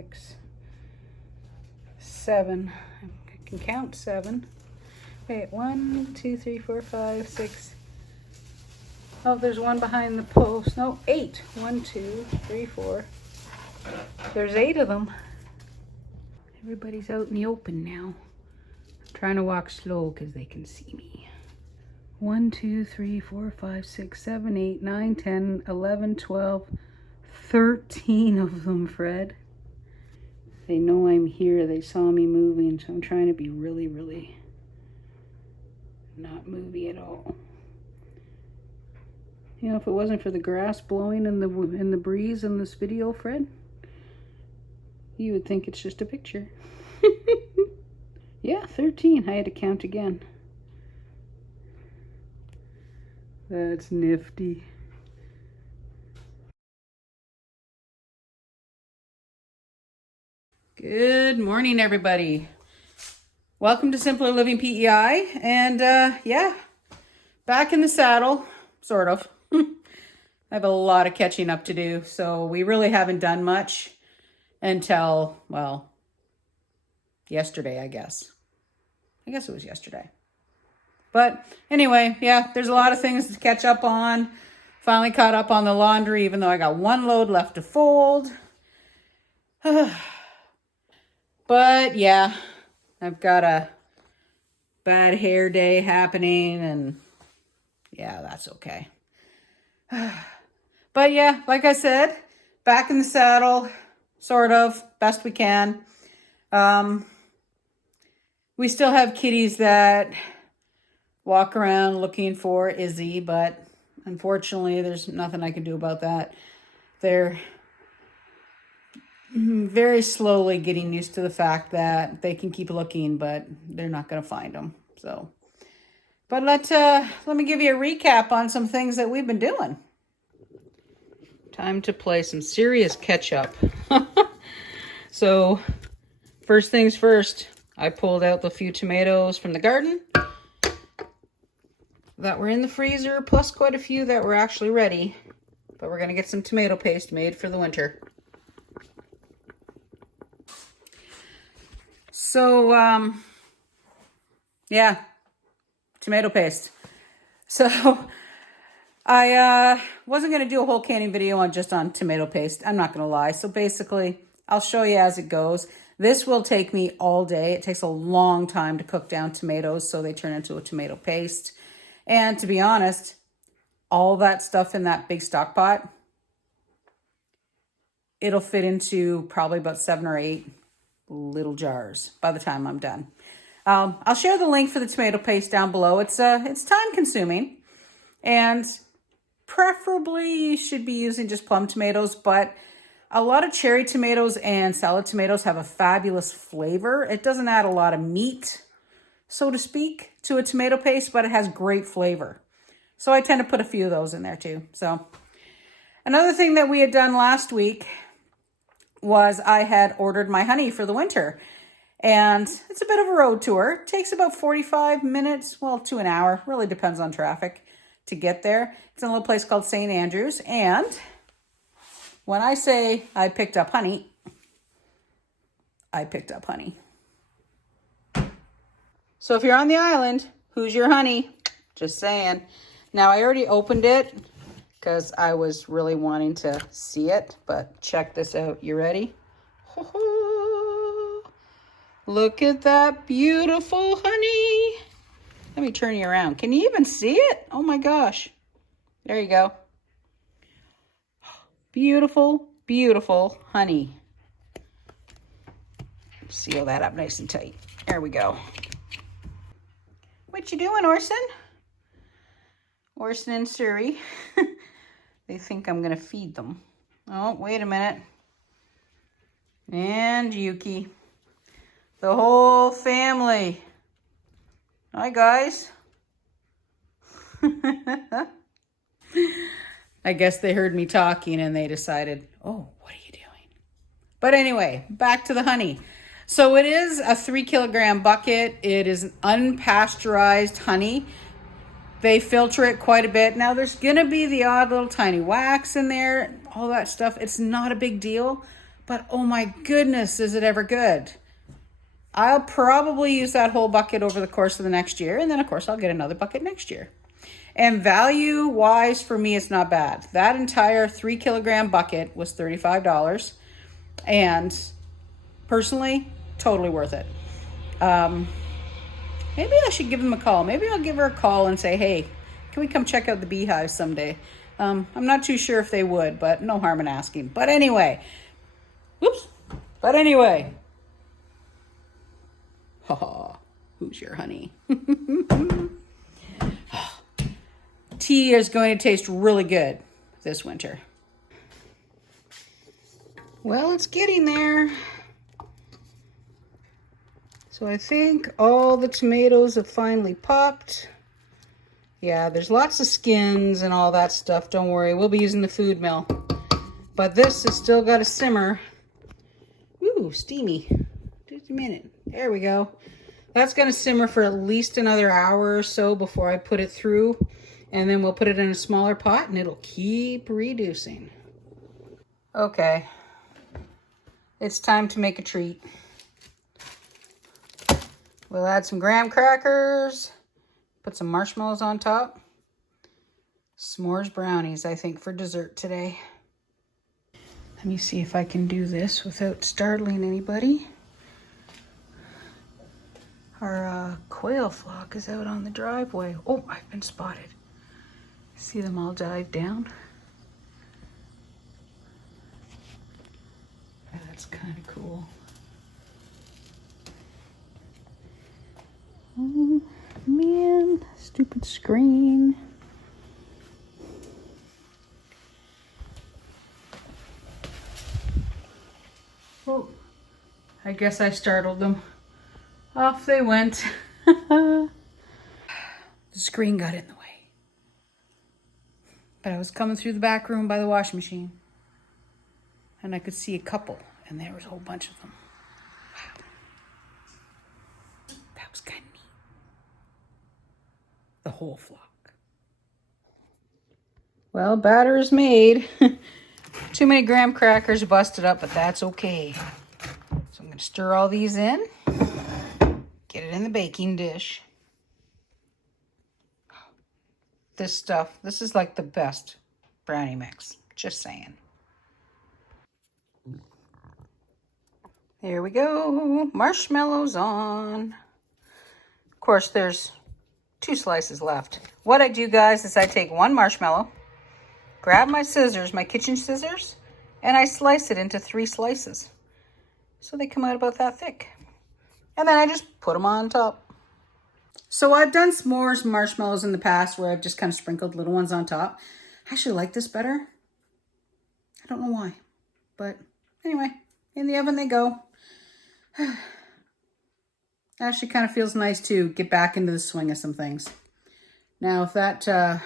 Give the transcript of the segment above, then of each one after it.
6, 7. I can count 7. Wait, 1, 2, 3, 4, 5, 6. Oh, there's one behind the post. No, 8. 1, 2, 3, 4. There's 8 of them. Everybody's out in the open now. I'm trying to walk slow because they can see me. 1, 2, 3, 4, 5, 6, 7, 8, 9, 10, 11, 12, 13 of them, Fred. They know I'm here. They saw me moving, so I'm trying to be really, really not movie at all. You know, if it wasn't for the grass blowing in the breeze in this video, Fred, you would think it's just a picture. Yeah, 13. I had to count again. That's nifty. Good morning, everybody. Welcome to Simpler Living PEI. And yeah, back in the saddle, sort of. I have a lot of catching up to do, so we really haven't done much until, well, yesterday, I guess. I guess it was yesterday. But anyway, yeah, there's a lot of things to catch up on. Finally caught up on the laundry, even though I got one load left to fold. But yeah, I've got a bad hair day happening, and yeah, that's okay. But yeah, like I said, back in the saddle, sort of, best we can. We still have kitties that walk around looking for Izzy, but unfortunately, there's nothing I can do about that. They're very slowly getting used to the fact that they can keep looking, but they're not going to find them. So, but let me give you a recap on some things that we've been doing. Time to play some serious catch up. So, first things first, I pulled out the few tomatoes from the garden that were in the freezer, plus quite a few that were actually ready. But we're going to get some tomato paste made for the winter. So, yeah, tomato paste. So, I wasn't going to do a whole canning video on tomato paste. I'm not going to lie. So basically, I'll show you as it goes. This will take me all day. It takes a long time to cook down tomatoes, so they turn into a tomato paste. And to be honest, all that stuff in that big stock pot, it'll fit into probably about 7 or 8 little jars by the time I'm done. I'll share the link for the tomato paste down below. It's time consuming, and preferably you should be using just plum tomatoes, but a lot of cherry tomatoes and salad tomatoes have a fabulous flavor. It doesn't add a lot of meat, so to speak, to a tomato paste, but it has great flavor. So I tend to put a few of those in there too. So another thing that we had done last week was I had ordered my honey for the winter. And it's a bit of a road tour. It takes about 45 minutes, well, to an hour. Really depends on traffic to get there. It's in a little place called St. Andrews. And when I say I picked up honey, I picked up honey. So if you're on the island, who's your honey? Just saying. Now, I already opened it because I was really wanting to see it, but check this out. You ready? Look at that beautiful honey. Let me turn you around. Can you even see it? Oh my gosh. There you go. Beautiful, beautiful honey. Seal that up nice and tight. There we go. What you doing, Orson? Orson and Suri. They think I'm going to feed them. Oh, wait a minute. And Yuki. The whole family. Hi, guys. I guess they heard me talking and they decided, oh, what are you doing? But anyway, back to the honey. So it is a 3-kilogram bucket. It is unpasteurized honey. They filter it quite a bit. Now there's gonna be the odd little tiny wax in there, all that stuff. It's not a big deal, but oh my goodness, is it ever good. I'll probably use that whole bucket over the course of the next year. And then of course I'll get another bucket next year. And value wise for me, it's not bad. That entire 3 kilogram bucket was $35. And personally, totally worth it. Maybe I should give them a call. Maybe I'll give her a call and say, hey, can we come check out the beehive someday? I'm not too sure if they would, but no harm in asking. But anyway, whoops. But anyway, haha, who's your honey? Tea is going to taste really good this winter. Well, it's getting there. So I think all the tomatoes have finally popped. Yeah, there's lots of skins and all that stuff. Don't worry, we'll be using the food mill. But this has still got to simmer. Ooh, steamy. Just a minute. There we go. That's going to simmer for at least another hour or so before I put it through. And then we'll put it in a smaller pot and it'll keep reducing. Okay. It's time to make a treat. We'll add some graham crackers, put some marshmallows on top. S'mores brownies, I think, for dessert today. Let me see if I can do this without startling anybody. Our quail flock is out on the driveway. Oh, I've been spotted. See them all dive down. That's kind of cool. Oh, man, stupid screen. Oh, I guess I startled them. Off they went. The screen got in the way. But I was coming through the back room by the washing machine. And I could see a couple, and there was a whole bunch of them. Wow. That was kind of neat. The whole flock. Well, batter is made. Too many graham crackers busted up, but that's okay. So I'm going to stir all these in. Get it in the baking dish. This stuff, this is like the best brownie mix. Just saying. There we go. Marshmallows on. Of course, there's 2 slices left. What I do, guys, is I take 1 marshmallow, grab my scissors, my kitchen scissors, and I slice it into 3 slices. So they come out about that thick. And then I just put them on top. So I've done s'mores marshmallows in the past where I've just kind of sprinkled little ones on top. I actually like this better. I don't know why. But anyway, in the oven they go. Actually kind of feels nice to get back into the swing of some things. Now if that,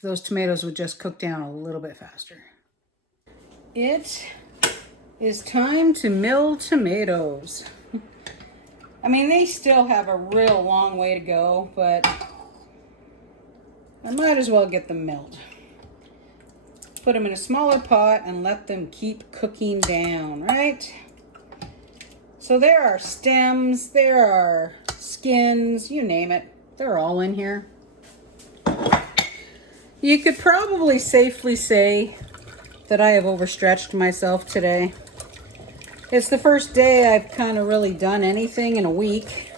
those tomatoes would just cook down a little bit faster. It is time to mill tomatoes. I mean, they still have a real long way to go, but I might as well get them milled. Put them in a smaller pot and let them keep cooking down, right? So there are stems, there are skins, you name it. They're all in here. You could probably safely say that I have overstretched myself today. It's the first day I've kind of really done anything in a week,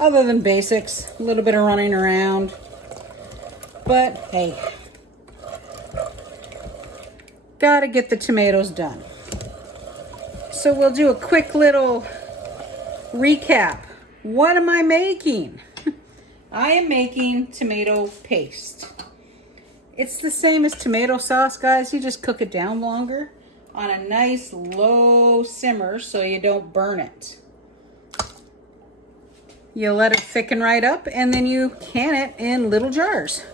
other than basics, a little bit of running around. But hey, gotta get the tomatoes done. So we'll do a quick little recap. What am I making? I am making tomato paste. It's the same as tomato sauce, guys. You just cook it down longer on a nice low simmer so you don't burn it. You let it thicken right up and then you can it in little jars.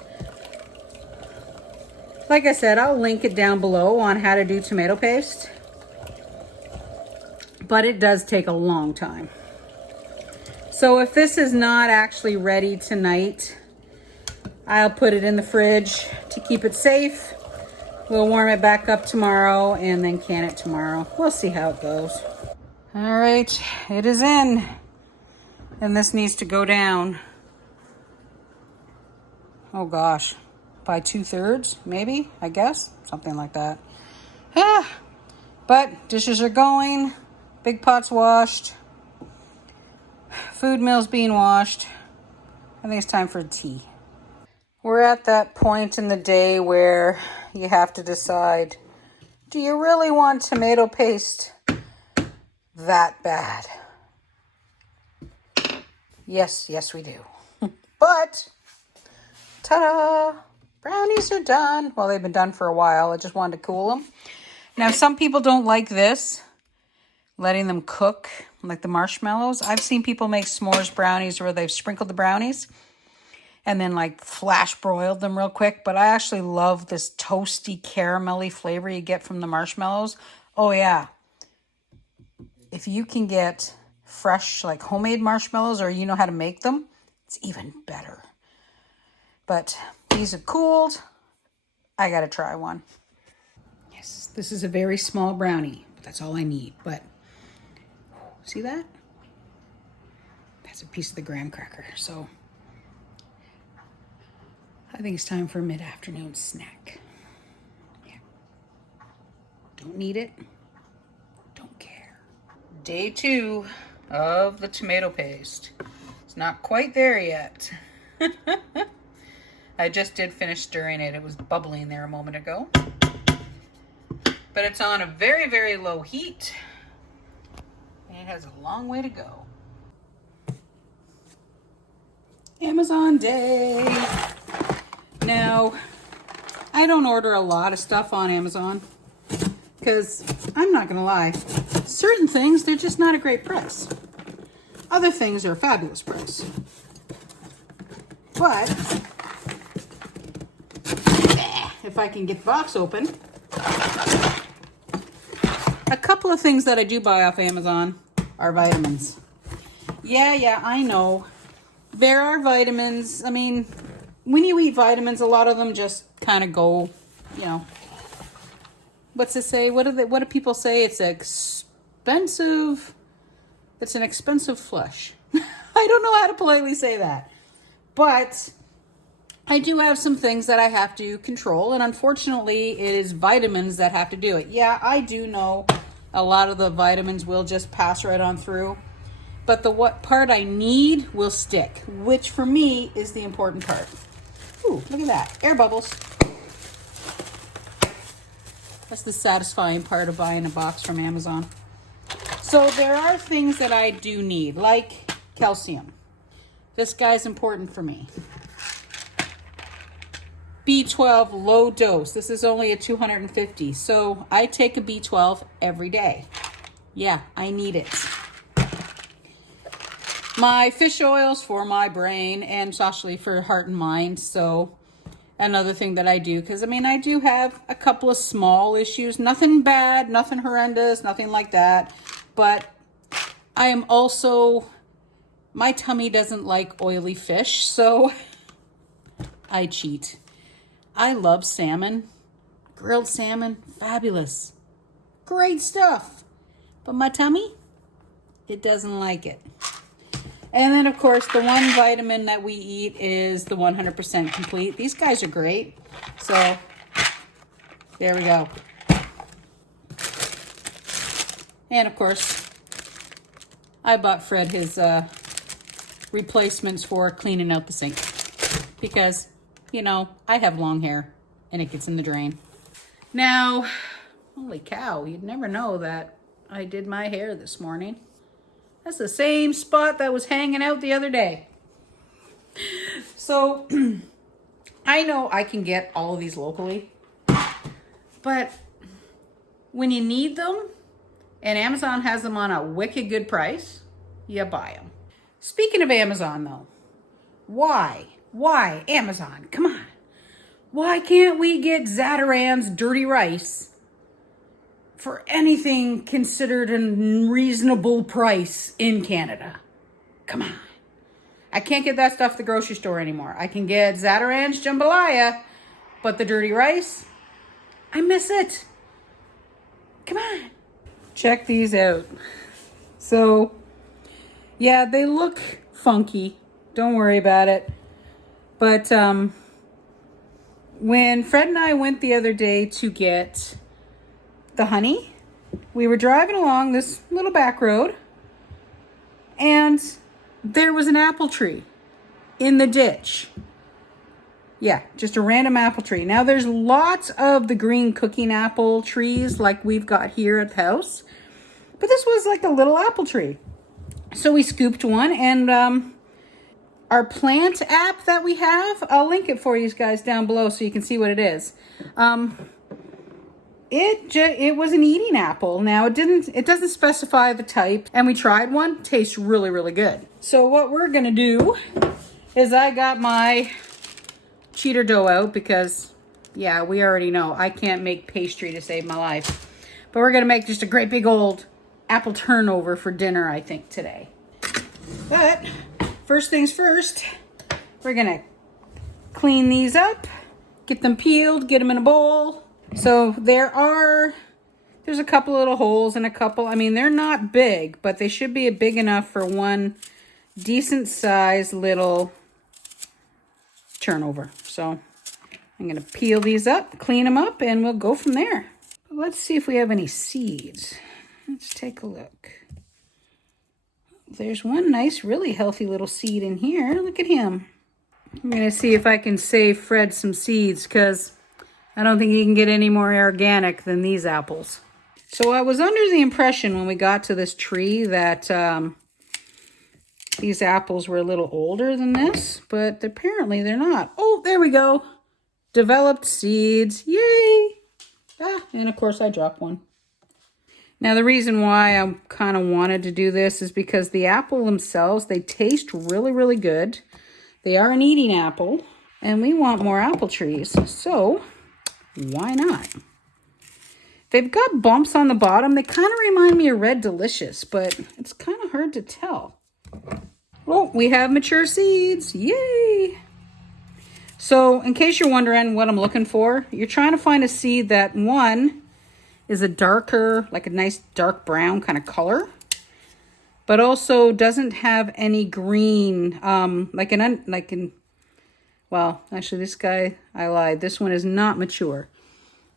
Like I said, I'll link it down below on how to do tomato paste. But it does take a long time. So if this is not actually ready tonight, I'll put it in the fridge to keep it safe. We'll warm it back up tomorrow and then can it tomorrow. We'll see how it goes. All right, it is in. And this needs to go down. Oh gosh, by 2/3, maybe, I guess, something like that. Yeah, but dishes are going, big pot's washed, food mill's being washed. I think it's time for tea. We're at that point in the day where you have to decide, do you really want tomato paste that bad? Yes, we do. But, ta-da! Brownies are done. Well, they've been done for a while. I just wanted to cool them. Now, some people don't like this, letting them cook, like the marshmallows. I've seen people make s'mores brownies where they've sprinkled the brownies and then like flash broiled them real quick. But I actually love this toasty, caramelly flavor you get from the marshmallows. Oh, yeah. If you can get fresh, like homemade marshmallows, or you know how to make them, it's even better. But these are cooled. I got to try one. Yes, this is a very small brownie. That's all I need. But see that? That's a piece of the graham cracker. So I think it's time for a mid-afternoon snack. Yeah. Don't need it. Don't care. Day 2 of the tomato paste. It's not quite there yet. I just did finish stirring it. It was bubbling there a moment ago. But it's on a very, very low heat. And it has a long way to go. Amazon day. Now, I don't order a lot of stuff on Amazon because I'm not going to lie. Certain things, they're just not a great price. Other things are a fabulous price. But if I can get the box open, a couple of things that I do buy off Amazon are vitamins. Yeah, I know. There are vitamins. I mean, when you eat vitamins, a lot of them just kind of go, you know. What's it say? What do people say? It's expensive. It's an expensive flush. I don't know how to politely say that. But I do have some things that I have to control, and unfortunately, it is vitamins that have to do it. Yeah, I do know a lot of the vitamins will just pass right on through, but the what part I need will stick, which for me is the important part. Ooh, look at that. Air bubbles. That's the satisfying part of buying a box from Amazon. So there are things that I do need, like calcium. This guy's important for me. B12 low dose. This is only a 250. So I take a B12 every day. Yeah, I need it. My fish oils for my brain and especially for heart and mind. So another thing that I do, because I mean, I do have a couple of small issues. Nothing bad, nothing horrendous, nothing like that. But I am also, my tummy doesn't like oily fish. So I cheat. I love salmon, grilled salmon, fabulous, great stuff. But my tummy, it doesn't like it. And then, of course, the one vitamin that we eat is the 100% complete. These guys are great. So, there we go. And, of course, I bought Fred his replacements for cleaning out the sink. Because, you know, I have long hair and it gets in the drain. Now, holy cow, you'd never know that I did my hair this morning. That's the same spot that was hanging out the other day. So, I know I can get all of these locally, but when you need them and Amazon has them on a wicked good price, you buy them. Speaking of Amazon though, why Amazon? Come on. Why can't we get Zatarain's dirty rice for anything considered a reasonable price in Canada? Come on. I can't get that stuff at the grocery store anymore. I can get Zatarain's jambalaya, but the dirty rice, I miss it. Come on. Check these out. So, yeah, they look funky. Don't worry about it. But when Fred and I went the other day to get the honey, we were driving along this little back road, and there was an apple tree in the ditch. Yeah, just a random apple tree. Now there's lots of the green cooking apple trees like we've got here at the house, but this was like a little apple tree. So we scooped one, and our plant app that we have, I'll link it for you guys down below so you can see what it is. It was an eating apple. Now it doesn't specify the type, and we tried one. Tastes really, really good. So what we're gonna do is I got my cheater dough out because, yeah, we already know I can't make pastry to save my life. But we're gonna make just a great big old apple turnover for dinner, I think, today. But first things first, we're gonna clean these up, get them peeled, get them in a bowl. So there's a couple little holes and a couple, I mean, they're not big, but they should be big enough for one decent sized little turnover. So I'm going to peel these up, clean them up, and we'll go from there. But let's see if we have any seeds. Let's take a look. There's one nice, really healthy little seed in here. Look at him. I'm going to see if I can save Fred some seeds because I don't think he can get any more organic than these apples. So I was under the impression when we got to this tree that these apples were a little older than this, but apparently they're not. Oh, there we go. Developed seeds. Yay! And of course I dropped one. Now the reason why I kind of wanted to do this is because the apple themselves, they taste really, really good. They are an eating apple, and we want more apple trees. So why not? They've got bumps on the bottom. They kind of remind me of Red Delicious, but it's kind of hard to tell. Oh, we have mature seeds. Yay! So in case you're wondering what I'm looking for, you're trying to find a seed that, one, is a darker, like a nice dark brown kind of color, but also doesn't have any green, well, actually this guy, I lied. This one is not mature.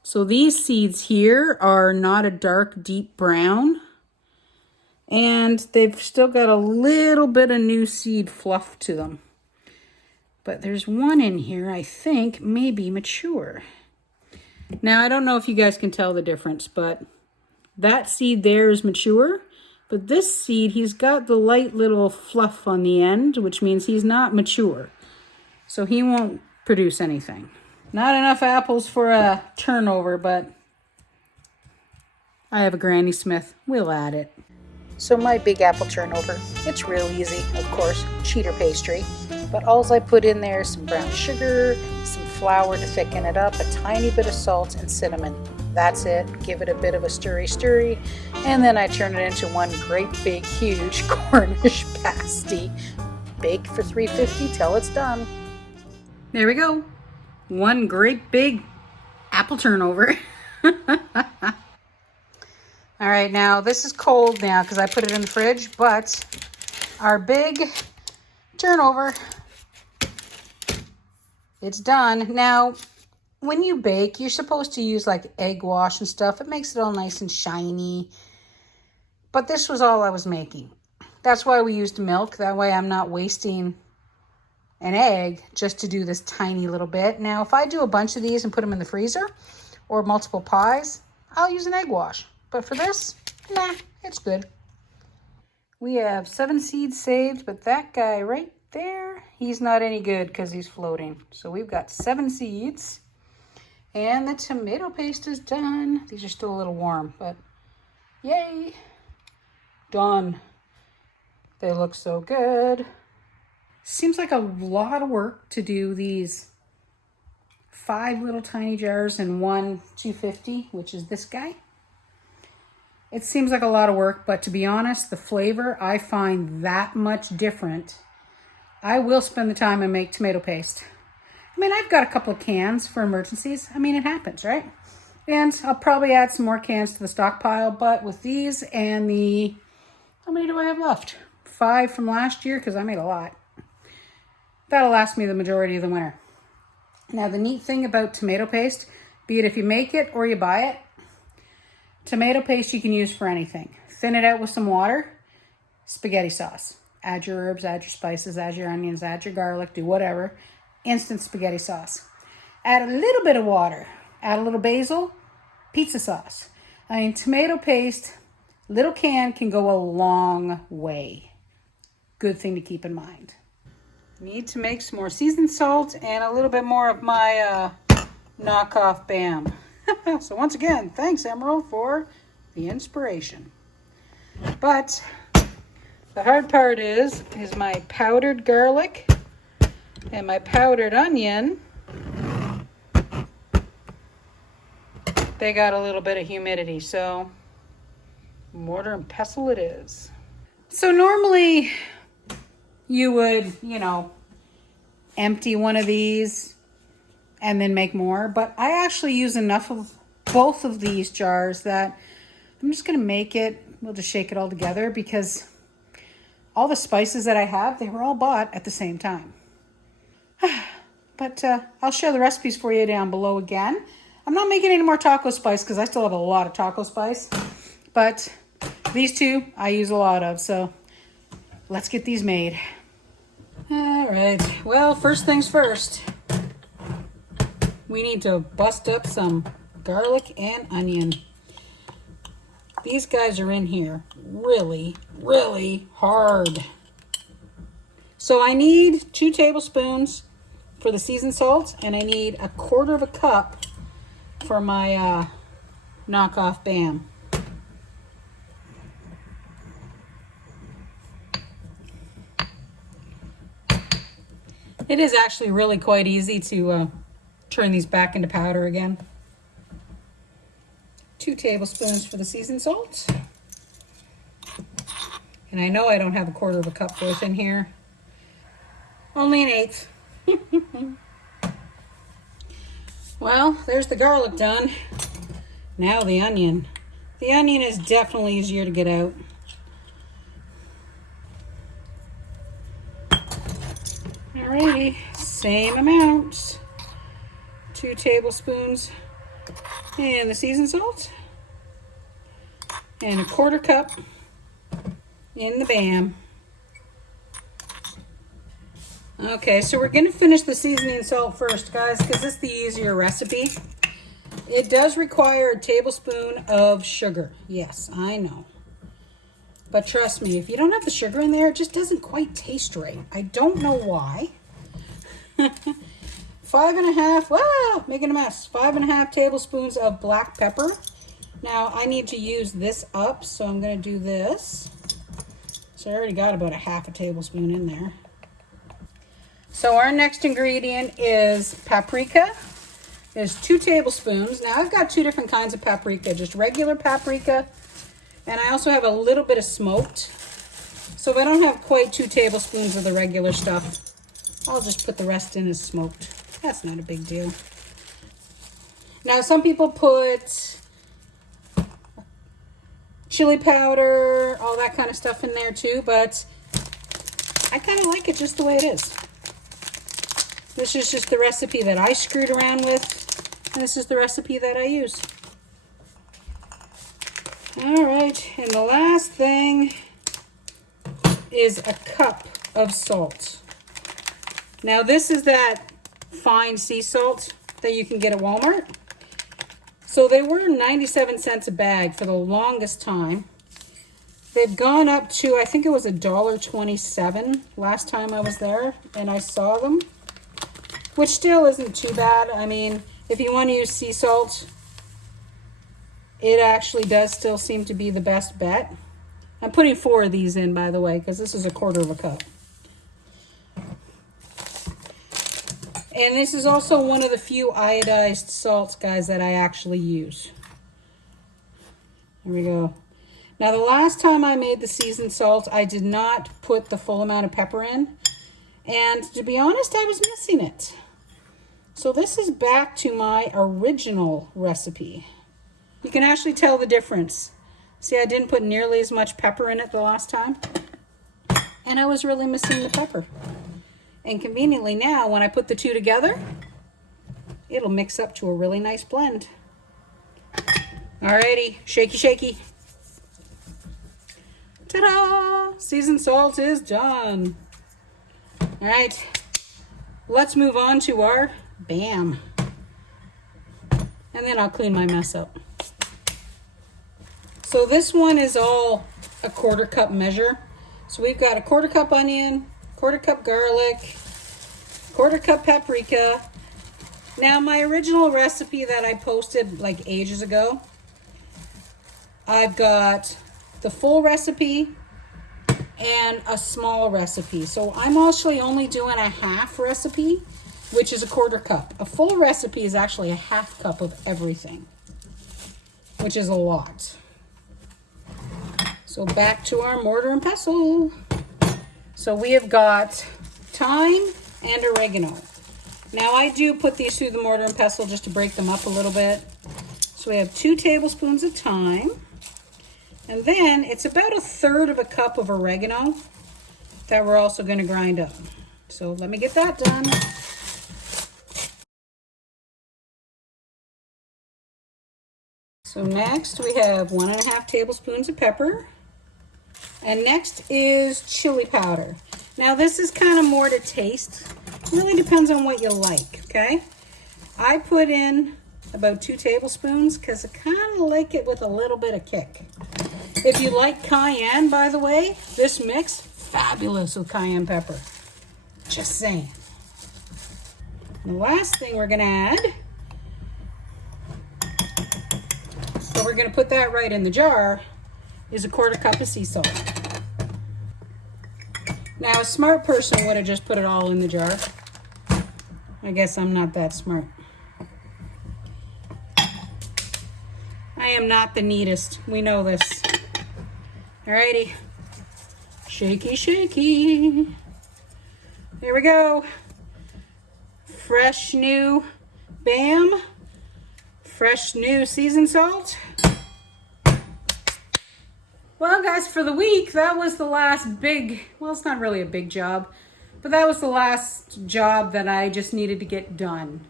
So these seeds here are not a dark, deep brown. And they've still got a little bit of new seed fluff to them. But there's one in here I think may be mature. Now, I don't know if you guys can tell the difference, but that seed there is mature. But this seed, he's got the light little fluff on the end, which means he's not mature. So he won't produce anything. Not enough apples for a turnover, but I have a Granny Smith. We'll add it. So my big apple turnover, it's real easy, of course, cheater pastry. But all I put in there is some brown sugar, some flour to thicken it up, a tiny bit of salt and cinnamon. That's it. Give it a bit of a stirry, and then I turn it into one great big huge Cornish pasty. Bake for 350 till it's done. There we go. One great big apple turnover. All right, now this is cold now because I put it in the fridge, but our big turnover, it's done. Now, when you bake, you're supposed to use like egg wash and stuff. It makes it all nice and shiny. But this was all I was making. That's why we used milk. That way I'm not wasting an egg just to do this tiny little bit. Now, if I do a bunch of these and put them in the freezer or multiple pies, I'll use an egg wash. But for this, nah, it's good. We have 7 seeds saved, but that guy right there, he's not any good because he's floating. So we've got 7 seeds. And the tomato paste is done. These are still a little warm, but yay. Done. They look so good. Seems like a lot of work to do these 5 little tiny jars and one 250, which is this guy. It seems like a lot of work, but to be honest, the flavor I find that much different. I will spend the time and make tomato paste. I mean, I've got a couple of cans for emergencies. I mean, it happens, right? And I'll probably add some more cans to the stockpile, but with these and the, how many do I have left? 5 from last year, because I made a lot. That'll last me the majority of the winter. Now, the neat thing about tomato paste, be it if you make it or you buy it, tomato paste you can use for anything. Thin it out with some water, spaghetti sauce. Add your herbs, add your spices, add your onions, add your garlic, do whatever. Instant spaghetti sauce. Add a little bit of water, add a little basil, pizza sauce. I mean, tomato paste, little can go a long way. Good thing to keep in mind. Need to make some more seasoned salt and a little bit more of my knockoff Bam. So once again, thanks Emerald for the inspiration. But the hard part is my powdered garlic and my powdered onion. They got a little bit of humidity, so mortar and pestle it is. So normally you would, empty one of these and then make more, but I actually use enough of both of these jars that I'm just gonna make it. We'll just shake it all together because all the spices that I have, they were all bought at the same time. But I'll share the recipes for you down below again. I'm not making any more taco spice because I still have a lot of taco spice, but these two I use a lot of, so let's get these made. All right, well, first things first. We need to bust up some garlic and onion. These guys are in here really, really hard. So I need 2 tablespoons for the seasoned salt, and I need 1/4 cup for my knockoff Bam. It is actually really quite easy to turn these back into powder again. 2 tablespoons for the seasoned salt. And I know I don't have 1/4 cup worth in here. Only 1/8. Well, there's the garlic done. Now the onion. The onion is definitely easier to get out. Alrighty, same amount. 2 tablespoons and the seasoned salt. And 1/4 cup in the Bam. Okay, so we're gonna finish the seasoning salt first, guys, because it's the easier recipe. It does require a tablespoon of sugar. Yes, I know. But trust me, if you don't have the sugar in there, it just doesn't quite taste right. I don't know why. 5.5, wow, making a mess. 5.5 tablespoons of black pepper. Now I need to use this up, so I'm gonna do this. So I already got about 1/2 tablespoon in there. So our next ingredient is paprika. There's 2 tablespoons. Now I've got 2 different kinds of paprika, just regular paprika, and I also have a little bit of smoked. So if I don't have quite 2 tablespoons of the regular stuff, I'll just put the rest in as smoked. That's not a big deal. Now some people put chili powder, all that kind of stuff in there too, but I kind of like it just the way it is. This is just the recipe that I screwed around with, and this is the recipe that I use. All right, and the last thing is 1 cup of salt. Now this is that fine sea salt that you can get at Walmart. So they were 97 cents a bag for the longest time. They've gone up to, I think it was $1.27 last time I was there and I saw them, which still isn't too bad. I mean, if you want to use sea salt, it actually does still seem to be the best bet. I'm putting 4 of these in, by the way, because this is 1/4 cup. And this is also one of the few iodized salts, guys, that I actually use. There we go. Now, the last time I made the seasoned salt, I did not put the full amount of pepper in. And to be honest, I was missing it. So this is back to my original recipe. You can actually tell the difference. See, I didn't put nearly as much pepper in it the last time. And I was really missing the pepper. And conveniently now, when I put the two together, it'll mix up to a really nice blend. Alrighty, shaky, shaky. Ta-da! Seasoned salt is done. All right, let's move on to our Bam. And then I'll clean my mess up. So this one is all a 1/4 cup measure. So we've got a 1/4 cup onion, 1/4 cup garlic, 1/4 cup paprika. Now my original recipe that I posted like ages ago, I've got the full recipe and a small recipe. So I'm actually only doing a half recipe, which is a 1/4 cup. A full recipe is actually a 1/2 cup of everything, which is a lot. So back to our mortar and pestle. So we have got thyme and oregano. Now I do put these through the mortar and pestle just to break them up a little bit. So we have 2 tablespoons of thyme. And then it's about 1/3 of a cup of oregano that we're also going to grind up. So let me get that done. So next we have 1.5 tablespoons of pepper. And next is chili powder. Now this is kind of more to taste. It really depends on what you like, okay? I put in about 2 tablespoons because I kind of like it with a little bit of kick. If you like cayenne, by the way, this mix, fabulous with cayenne pepper. Just saying. The last thing we're gonna add, so we're gonna put that right in the jar, is a 1/4 cup of sea salt. Now a smart person would have just put it all in the jar. I guess I'm not that smart. I am not the neatest. We know this. Alrighty. Shaky, shaky. There we go. Fresh new Bam. Fresh new seasoned salt. Well, guys, for the week, that was the last big, well, it's not really a big job, but that was the last job that I just needed to get done.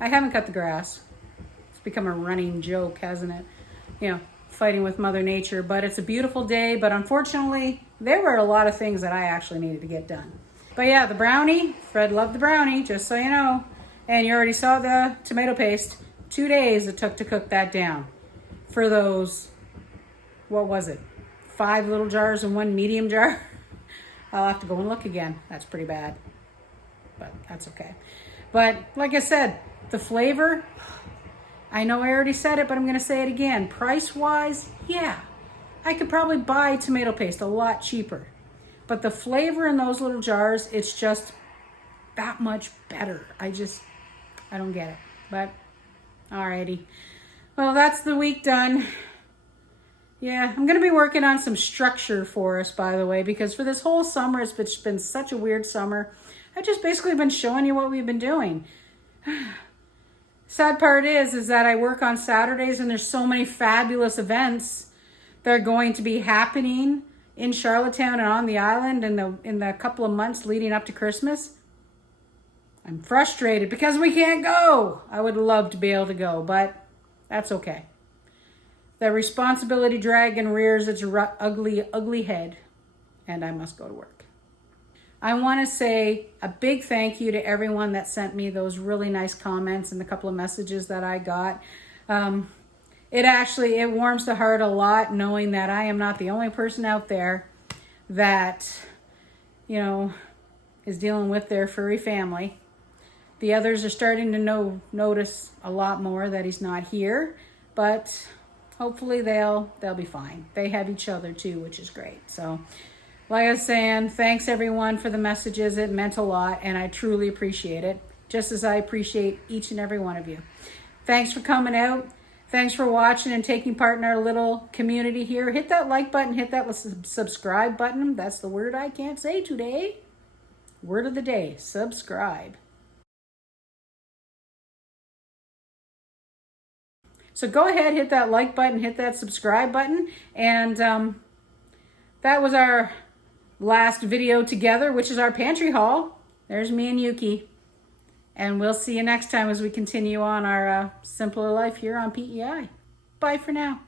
I haven't cut the grass. It's become a running joke, hasn't it? You know, fighting with Mother Nature, but it's a beautiful day, but unfortunately, there were a lot of things that I actually needed to get done. But yeah, the brownie, Fred loved the brownie, just so you know, and you already saw the tomato paste. 2 days it took to cook that down for those, what was it, 5 little jars and 1 medium jar. I'll have to go and look again. That's pretty bad, but that's okay. But like I said, the flavor, I know I already said it, but I'm going to say it again. Price-wise, yeah, I could probably buy tomato paste a lot cheaper. But the flavor in those little jars, it's just that much better. I don't get it. But, alrighty. Well, that's the week done. Yeah, I'm going to be working on some structure for us, by the way, because for this whole summer, it's been such a weird summer. I've just basically been showing you what we've been doing. Sad part is that I work on Saturdays and there's so many fabulous events that are going to be happening in Charlottetown and on the island in the couple of months leading up to Christmas. I'm frustrated because we can't go. I would love to be able to go, but that's okay. The responsibility dragon rears its ugly, ugly head, and I must go to work. I want to say a big thank you to everyone that sent me those really nice comments and the couple of messages that I got. It warms the heart a lot knowing that I am not the only person out there that, you know, is dealing with their furry family. The others are starting to notice a lot more that he's not here, but hopefully they'll be fine. They have each other too, which is great. So like I was saying, thanks everyone for the messages. It meant a lot and I truly appreciate it, just as I appreciate each and every one of you. Thanks for coming out. Thanks for watching and taking part in our little community here. Hit that like button, hit that subscribe button. That's the word I can't say today. Word of the day, subscribe. So go ahead, hit that like button, hit that subscribe button. And that was our last video together, which is our pantry haul. There's me and Yuki. And we'll see you next time as we continue on our simpler life here on PEI. Bye for now.